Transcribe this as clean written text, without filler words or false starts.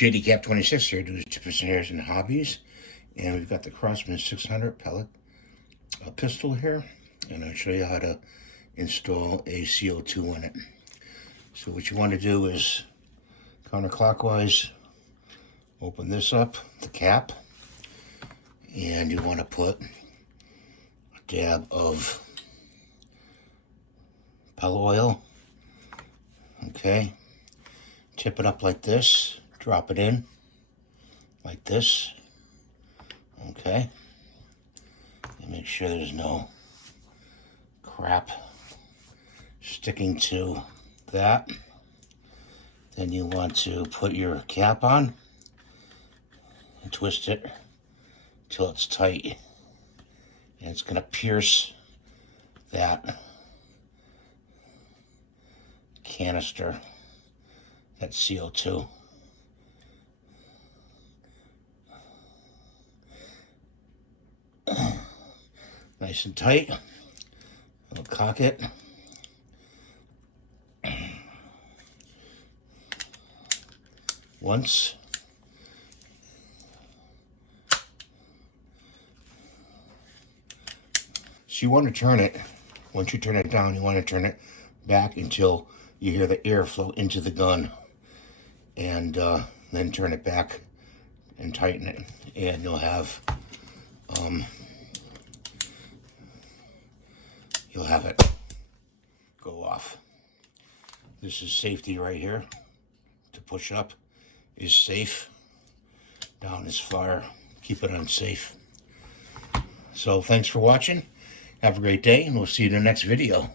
JD Cap 26 here, doing tips and hairs and hobbies. And we've got the Crosman 600 pellet pistol here. And I'll show you how to install a CO2 in it. So what you want to do is counterclockwise, open this up, the cap, and you want to put a dab of pell oil. Okay, tip it up like this, drop it in like this. Okay, and make sure there's no crap sticking to that. Then you want to put your cap on and twist it till it's tight, and it's going to pierce that canister, that CO2. Nice and tight. I'll cock it. Once. So you want to turn it, once you turn it down, you want to turn it back until you hear the air flow into the gun, and then turn it back and tighten it, and you'll have it go off. This is safety right here. To push up is safe. Down is fire. Keep it unsafe. So thanks for watching. Have a great day, and we'll see you in the next video.